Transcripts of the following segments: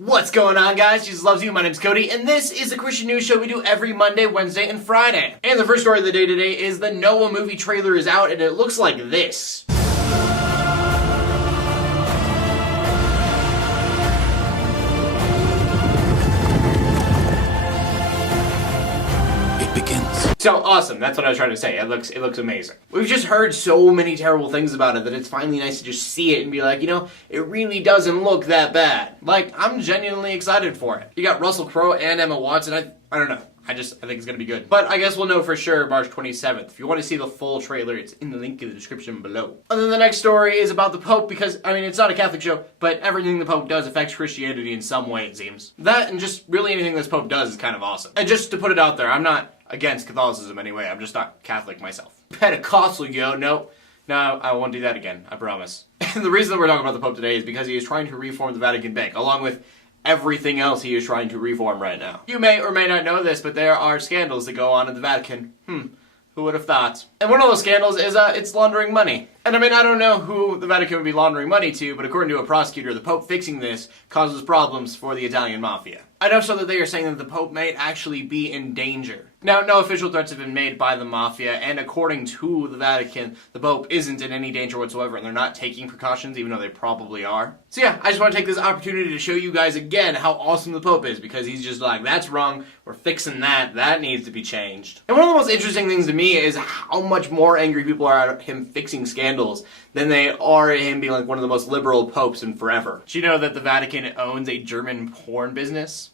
What's going on, guys? Jesus loves you. My name's Cody, and this is a Christian news show we do every Monday, Wednesday, and Friday. And the first story of the day today is the Noah movie trailer is out, and it looks like this. It begins. So awesome, that's what I was trying to say. It looks amazing. We've just heard so many terrible things about it that it's finally nice to just see it and be like, you know, it really doesn't look that bad. Like, I'm genuinely excited for it. You got Russell Crowe and Emma Watson. I don't know. I think it's gonna be good. But I guess we'll know for sure March 27th. If you want to see the full trailer, it's in the link in the description below. And then the next story is about the Pope because, I mean, it's not a Catholic show, but everything the Pope does affects Christianity in some way, it seems. That and just really anything this Pope does is kind of awesome. And just to put it out there, I'm not against Catholicism anyway. I'm just not Catholic myself. Pentecostal, yo, no, I won't do that again, I promise. And the reason that we're talking about the Pope today is because he is trying to reform the Vatican Bank, along with everything else he is trying to reform right now. You may or may not know this, but there are scandals that go on in the Vatican. Who would have thought? And one of those scandals is, it's laundering money. And I mean, I don't know who the Vatican would be laundering money to, but according to a prosecutor, the Pope fixing this causes problems for the Italian Mafia. Enough so that they are saying that the Pope might actually be in danger. Now, no official threats have been made by the Mafia, and according to the Vatican, the Pope isn't in any danger whatsoever, and they're not taking precautions, even though they probably are. So yeah, I just want to take this opportunity to show you guys again how awesome the Pope is, because he's just like, that's wrong, we're fixing that needs to be changed. And one of the most interesting things to me is how much more angry people are at him fixing scandals than they are at him being like one of the most liberal popes in forever. Do you know that the Vatican owns a German porn business?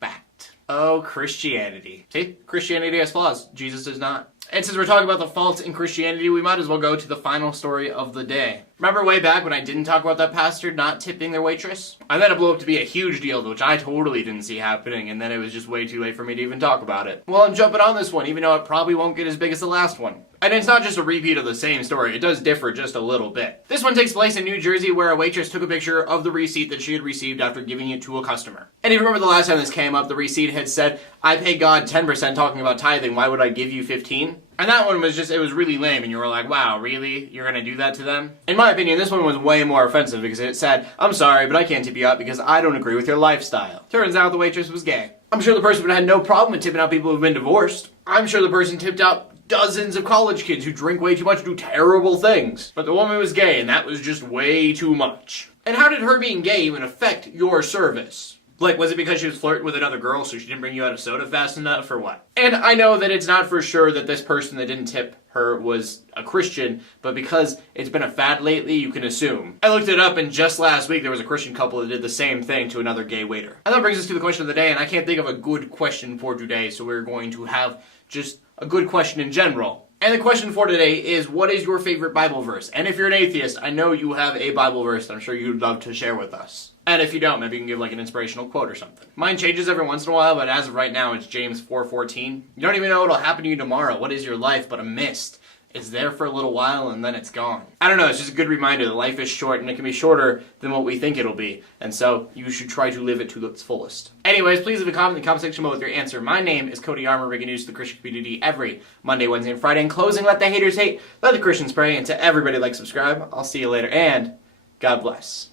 Fact. Oh, Christianity. See? Christianity has flaws. Jesus does not. And since we're talking about the faults in Christianity, we might as well go to the final story of the day. Remember way back when I didn't talk about that pastor not tipping their waitress? And then it blew up to be a huge deal, which I totally didn't see happening, and then it was just way too late for me to even talk about it. Well, I'm jumping on this one, even though it probably won't get as big as the last one. And it's not just a repeat of the same story, it does differ just a little bit. This one takes place in New Jersey, where a waitress took a picture of the receipt that she had received after giving it to a customer. And if you remember the last time this came up, the receipt had said, I pay God 10% talking about tithing, why would I give you 15? And that one was just, it was really lame, and you were like, wow, really? You're gonna do that to them? In my opinion, this one was way more offensive because it said, I'm sorry, but I can't tip you out because I don't agree with your lifestyle. Turns out the waitress was gay. I'm sure the person would have had no problem with tipping out people who've been divorced. I'm sure the person tipped out dozens of college kids who drink way too much and do terrible things. But the woman was gay, and that was just way too much. And how did her being gay even affect your service? Like, was it because she was flirting with another girl so she didn't bring you out a soda fast enough, or what? And I know that it's not for sure that this person that didn't tip her was a Christian, but because it's been a fad lately, you can assume. I looked it up, and just last week there was a Christian couple that did the same thing to another gay waiter. And that brings us to the question of the day, and I can't think of a good question for today, so we're going to have just a good question in general. And the question for today is, what is your favorite Bible verse? And if you're an atheist, I know you have a Bible verse that I'm sure you'd love to share with us. And if you don't, maybe you can give like an inspirational quote or something. Mine changes every once in a while, but as of right now, it's James 4:14. You don't even know what'll happen to you tomorrow. What is your life but a mist? It's there for a little while and then it's gone. I don't know, it's just a good reminder that life is short and it can be shorter than what we think it'll be. And so you should try to live it to its fullest. Anyways, please leave a comment in the comment section below with your answer. My name is Cody Armour, bringing news to the Christian community every Monday, Wednesday, and Friday. In closing, let the haters hate, let the Christians pray, and to everybody like, subscribe. I'll see you later, and God bless.